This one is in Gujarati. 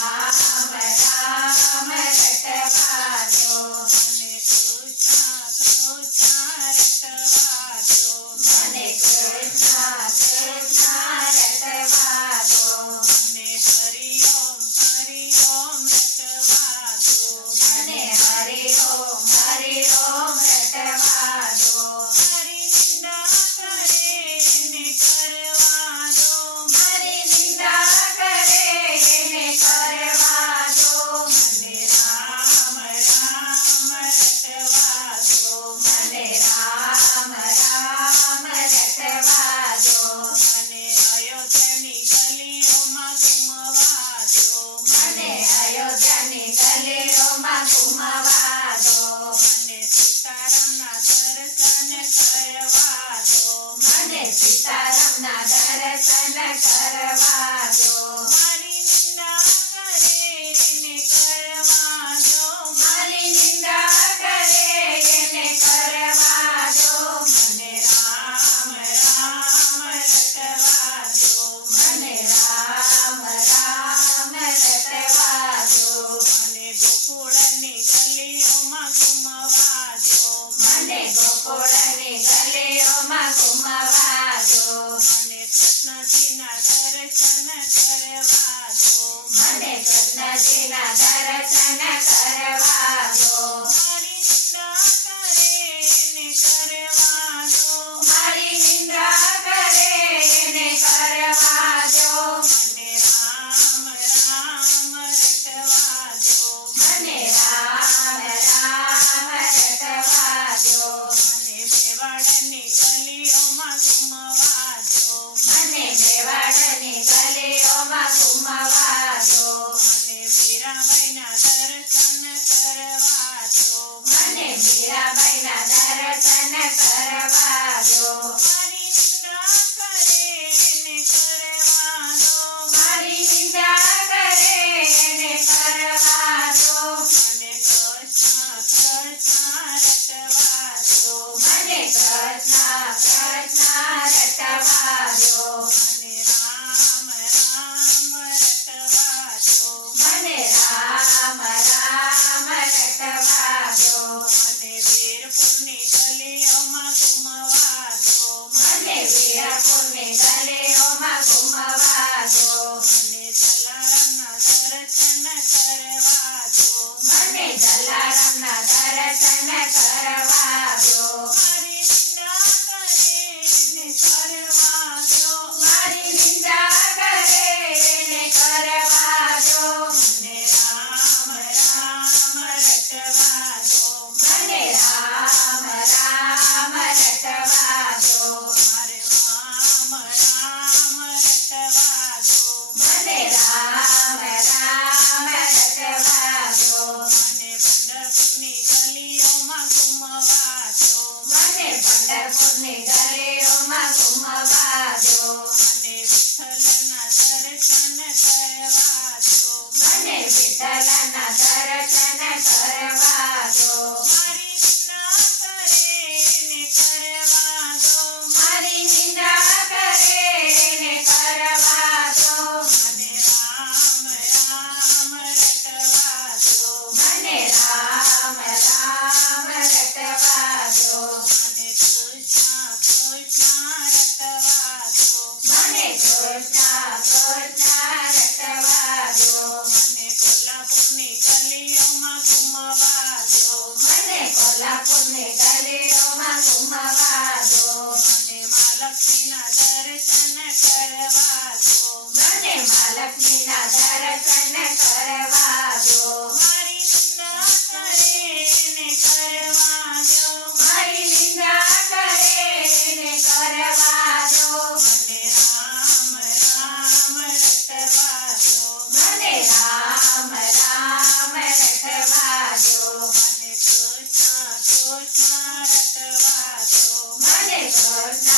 Ah. ध्यान करवा મને કૃષ્ણ રટવાસો મને કૃષ્ણ